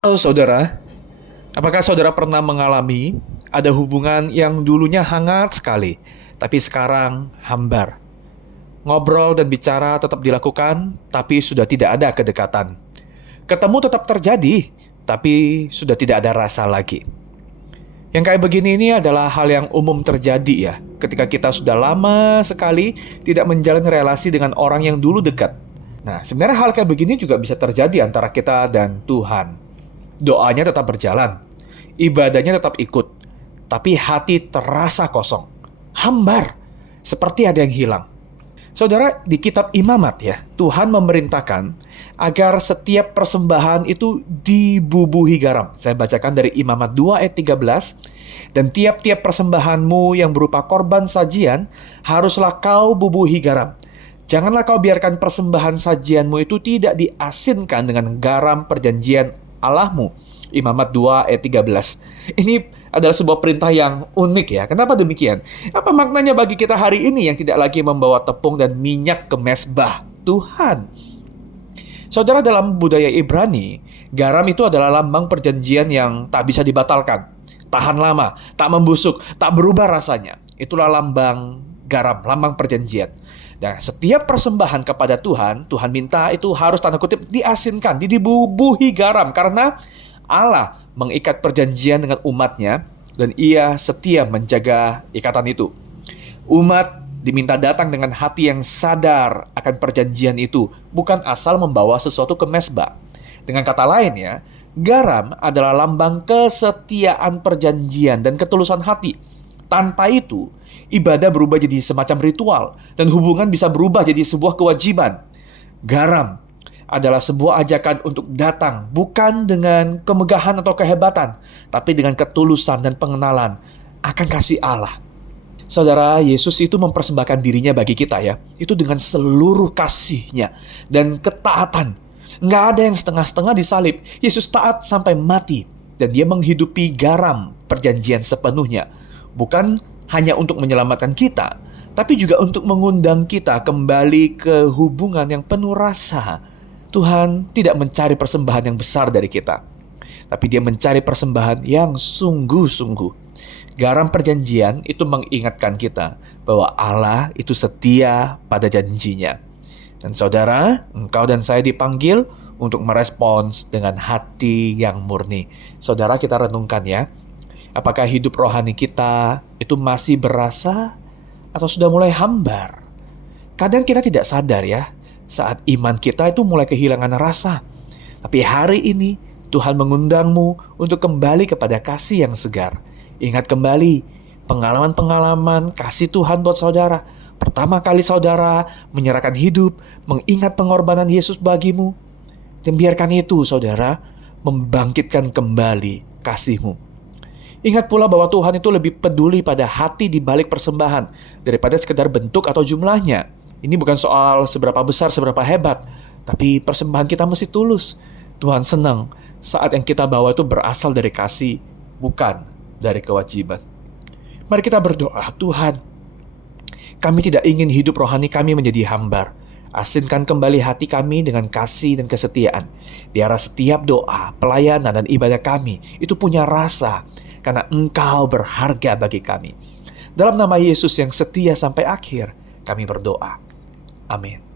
Halo saudara, apakah saudara pernah mengalami ada hubungan yang dulunya hangat sekali, tapi sekarang hambar? Ngobrol dan bicara tetap dilakukan, tapi sudah tidak ada kedekatan. Ketemu tetap terjadi, tapi sudah tidak ada rasa lagi. Yang kayak begini ini adalah hal yang umum terjadi ya, ketika kita sudah lama sekali tidak menjalin relasi dengan orang yang dulu dekat. Nah, sebenarnya hal kayak begini juga bisa terjadi antara kita dan Tuhan. Doanya tetap berjalan, ibadahnya tetap ikut, tapi hati terasa kosong, hambar, seperti ada yang hilang. Saudara, di kitab Imamat ya, Tuhan memerintahkan agar setiap persembahan itu dibubuhi garam. Saya bacakan dari Imamat 2 ayat 13. Dan tiap-tiap persembahanmu yang berupa korban sajian, haruslah kau bubuhi garam. Janganlah kau biarkan persembahan sajianmu itu tidak diasinkan dengan garam perjanjian Allahmu. Imamat 2 ayat 13. Ini adalah sebuah perintah yang unik ya. Kenapa demikian? Apa maknanya bagi kita hari ini yang tidak lagi membawa tepung dan minyak ke mezbah Tuhan? Saudara, dalam budaya Ibrani, garam itu adalah lambang perjanjian yang tak bisa dibatalkan. Tahan lama, tak membusuk, tak berubah rasanya. Itulah lambang garam, lambang perjanjian. Dan setiap persembahan kepada Tuhan, Tuhan minta itu harus tanda kutip diasinkan, dibubuhi garam. Karena Allah mengikat perjanjian dengan umatnya dan ia setia menjaga ikatan itu. Umat diminta datang dengan hati yang sadar akan perjanjian itu, bukan asal membawa sesuatu ke mezbah. Dengan kata lain ya, garam adalah lambang kesetiaan perjanjian dan ketulusan hati. Tanpa itu, ibadah berubah jadi semacam ritual dan hubungan bisa berubah jadi sebuah kewajiban. Garam adalah sebuah ajakan untuk datang bukan dengan kemegahan atau kehebatan, tapi dengan ketulusan dan pengenalan akan kasih Allah. Saudara, Yesus itu mempersembahkan dirinya bagi kita ya. Itu dengan seluruh kasihnya dan ketaatan. Nggak ada yang setengah-setengah disalib. Yesus taat sampai mati. Dan dia menghidupi garam perjanjian sepenuhnya. Bukan hanya untuk menyelamatkan kita, tapi juga untuk mengundang kita kembali ke hubungan yang penuh rasa. Tuhan tidak mencari persembahan yang besar dari kita, tapi dia mencari persembahan yang sungguh-sungguh. Garam perjanjian itu mengingatkan kita bahwa Allah itu setia pada janjinya. Dan saudara, engkau dan saya dipanggil untuk merespons dengan hati yang murni. Saudara, kita renungkan ya. Apakah hidup rohani kita itu masih berasa atau sudah mulai hambar? Kadang kita tidak sadar ya, saat iman kita itu mulai kehilangan rasa. Tapi hari ini Tuhan mengundangmu untuk kembali kepada kasih yang segar. Ingat kembali pengalaman-pengalaman kasih Tuhan buat saudara. Pertama kali saudara menyerahkan hidup, mengingat pengorbanan Yesus bagimu. Dan biarkan itu saudara membangkitkan kembali kasihmu. Ingat pula bahwa Tuhan itu lebih peduli pada hati di balik persembahan daripada sekedar bentuk atau jumlahnya. Ini bukan soal seberapa besar, seberapa hebat, tapi persembahan kita mesti tulus. Tuhan senang saat yang kita bawa itu berasal dari kasih, bukan dari kewajiban. Mari kita berdoa, Tuhan, kami tidak ingin hidup rohani kami menjadi hambar. Asinkan kembali hati kami dengan kasih dan kesetiaan. Biar setiap doa, pelayanan, dan ibadah kami itu punya rasa, karena Engkau berharga bagi kami. Dalam nama Yesus yang setia sampai akhir, kami berdoa. Amin.